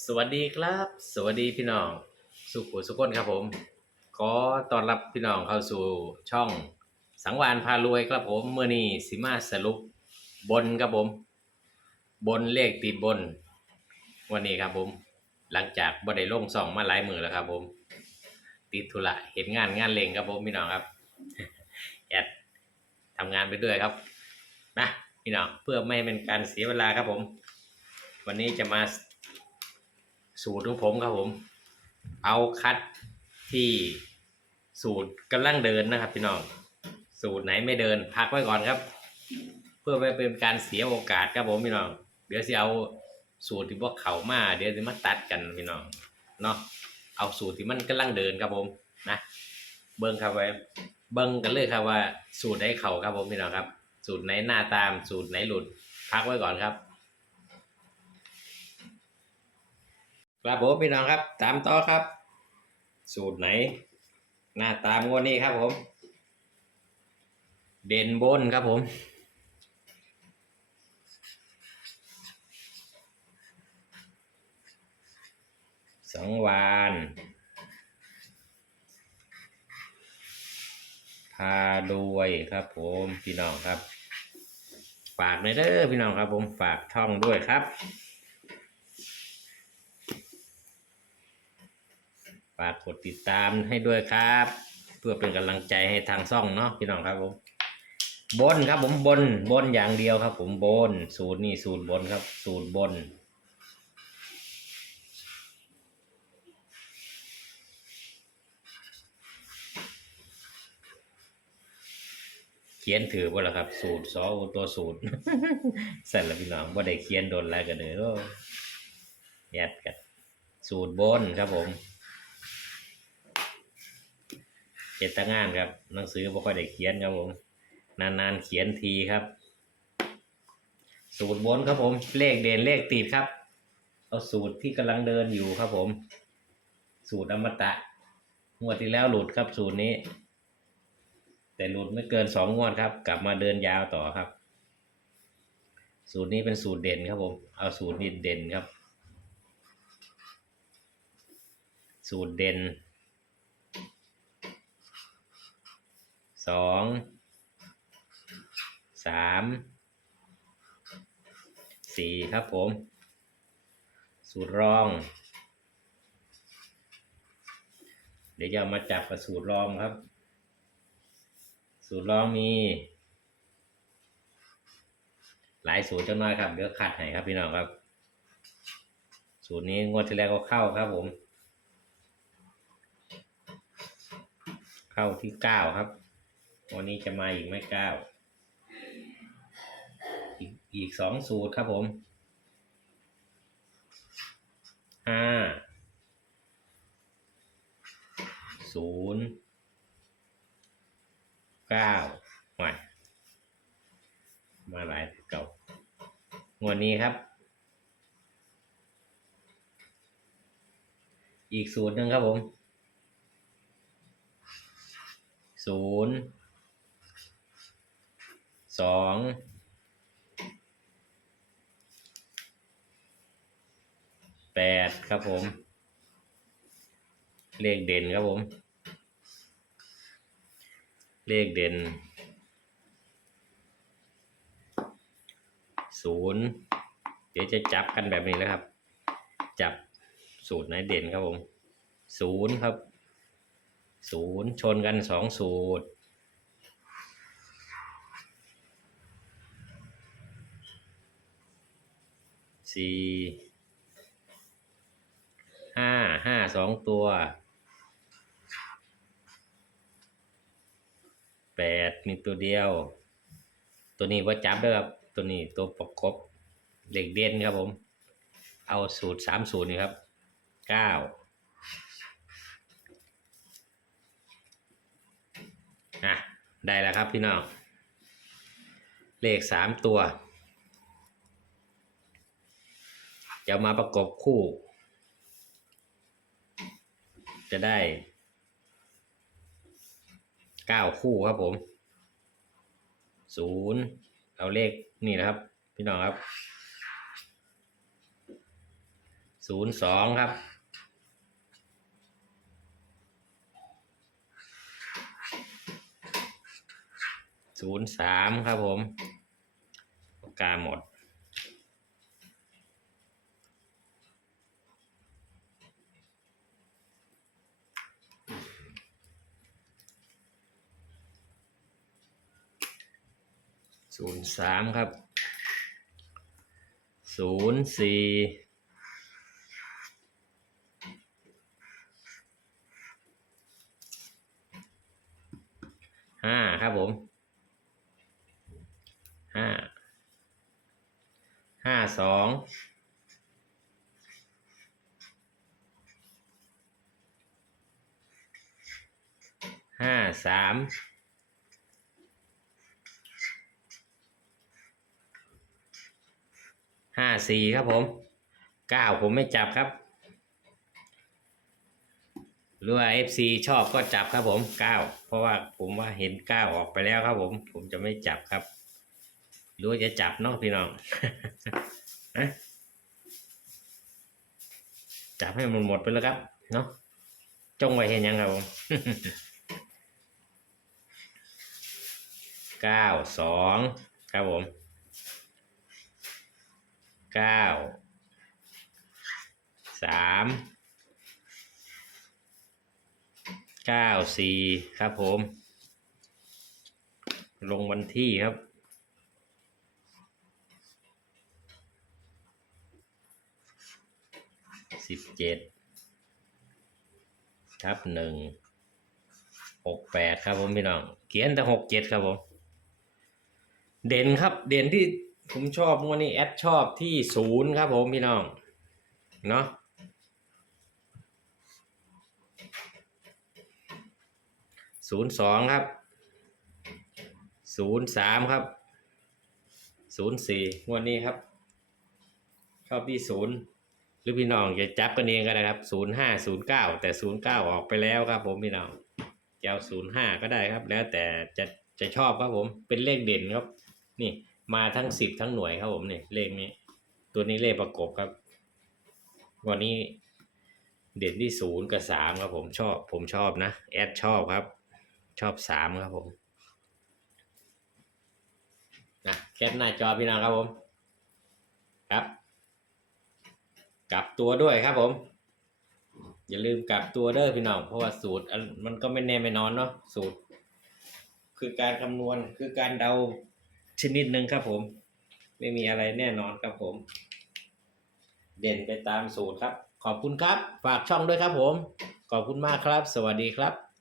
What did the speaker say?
สวัสดีครับ สวัสดีพี่น้อง สุขุสุขนครับผม ขอต้อนรับพี่น้องเข้าสู่ช่องสังวานพารวยครับผมเมื่อนี้สิมาสรุปบนครับผม บนเลขติดบน วันนี้ครับผม หลังจากบ่ได้ลงส่องมาหลายมือแล้วครับผม ติดธุระเห็นงานงานเลงครับผมพี่น้องครับแอดทำงานไปด้วยครับนะพี่น้องเพื่อไม่ให้เป็นการเสียเวลาครับผม วันนี้จะมา สูตรของผมครับผม เอาคัดที่สูตรกำลังเดินนะครับ พี่น้อง สูตรไหนไม่เดิน พักไว้ก่อนครับ เพื่อไม่เป็นการเสียโอกาสครับผมพี่น้อง เดี๋ยวสิเอาสูตรที่พวกเขามา เดี๋ยวจะมาตัดกันพี่น้องเนาะเอาสูตรที่มันกำลังเดินครับผมนะเบิ้งครับไว้เบิ้งกันเลยครับว่าสูตรไหนเข่าครับผมพี่น้องครับ สูตรไหนหน้าตาม สูตรไหนหลุด พักไว้ก่อนครับ ครับผมพี่น้องครับ ตามต่อครับ สูตรไหน หน้าตามงวดนี้ครับผม เด่นบนครับผมสังวานพารวยครับผมพี่น้องครับ ฝากในเด้อพี่น้องครับผมฝากท่องด้วยครับ ฝากกดติดตามให้ด้วยครับ เพื่อเป็นกำลังใจให้ทางช่องเนาะพี่น้องครับผมบนครับ ผมบนบนอย่างเดียวครับ ผมบน สูตรนี่สูตรบนครับ สูตรบน เขียนถือว่าละครับ สูตรซอตัวสูตรใส่ละพี่น้องว่าได้เขียนโดนแล้วกันเลยโอ้ยัดกันสูตรบนครับผม เจตงานครับ หนังสือบ่ค่อยได้เขียนครับผม นานๆเขียนทีครับ สูตรบนครับผม เลขเด่นเลขติดครับ เอาสูตรที่กำลังเดินอยู่ครับผม สูตรอมตะงวดที่แล้วหลุดครับสูตรนี้ แต่หลุดไม่เกินสองงวดครับ กลับมาเดินยาวต่อครับ สูตรนี้เป็นสูตรเด่นครับผม เอาสูตรนี้เด่นครับ สูตรเด่น องสามสี่ครับผม สูตรรอง เดี๋ยวจะมาจับกับสูตรรองครับ สูตรรองมี หลายสูตรจังน้อยครับ เดี๋ยวขัดให้ครับพี่น้องครับ สูตรนี้งวดที่แล้วก็เข้าครับผม เข้าที่เก้าครับ วันนี้จะมาอีกไม่เก้าอีกอีกสองสูตรครับผมห้าศูนย์เก้ามามาหลายเก่างวดนี้ครับ อีกสูตรหนึ่งครับผมศูนย์ สองแปดครับผม เลขเด่นครับผม เลขเด่นศูนย์เดี๋ยวจะจับกันแบบนี้แล้วครับ จับสูตรไหนเด่นครับผมศูนย์ครับศูนย์ชนกันสองสูตร สี่ห้าห้าสองตัวแปดมีตัวเดียว ตัวนี้ว่าจับด้วยครับ ตัวนี้ตัวประกบเหล็กเด่นครับผม เอาสูตรสามสูตรนี่ครับเก้าอะ ได้แล้วครับพี่น้อง เลขสามตัว จะมาประกบคู่ จะได้เก้าคู่ครับผมศูนย์เอาเลขนี่นะครับ พี่น้องครับศูนย์สองครับศูนย์สามครับผมปากกาหมด ศูนย์สามครับศูนย์สี่ห้าครับผมห้าห้าสองห้าสาม ห้าสี่ครับผมเก้าผมไม่จับครับหรือว่า FC ชอบก็จับครับผมเก้าเพราะว่าผมว่าเห็นเก้าออกไปแล้วครับผม ผมจะไม่จับครับหรือว่าจะจับเนาะพี่น้องจับให้มันหมดไปแล้วครับ เนาะจงไว้เห็นยังครับผมเก้าสองครับผม เก้าสามเก้าสี่ครับผม ลงวันที่ครับสิบเจ็ดครับหนึ่งหกแปดครับผมพี่น้อง เขียนแต่หกเจ็ดครับผม เด่นครับ เด่นที่ ผมชอบงวันนี้แอดชอบที่ศูนย์ครับผมพี่น้อง เนาะศูนย์สองครับศูนย์สามครับศูนย์สี่งวดนี้ครับ ชอบที่ศูนย์หรือพี่น้องจะจับกันเองก็ได้ครับศูนย์ห้าศูนย์เก้าแต่ศูนย์เก้าออกไปแล้วครับ ผมพี่น้องจะเอาศูนย์ห้าก็ได้ครับ แล้วแต่จะจะชอบครับผมเป็นเลขเด่นครับ นี่ มาทั้งสิบทั้งหน่วยครับผมเนี่ยเลขนี้ ตัวนี้เลขประกบครับ วันนี้เด่นที่ศูนย์กับสามครับผมชอบ ผมชอบนะ แอดชอบครับ ชอบสามครับผมนะแคปหน้าจอพี่น้องครับผมครับกลับตัวด้วยครับผม อย่าลืมกลับตัวเด้อพี่น้องเพราะว่าสูตรมันก็ไม่แน่ไม่นอนเนาะสูตร คือการคำนวณคือการเดา ชนิดหนึ่งครับผม ไม่มีอะไรแน่นอนครับผม เด่นไปตามสูตรครับ ขอบคุณครับ ฝากช่องด้วยครับผม ขอบคุณมากครับ สวัสดีครับ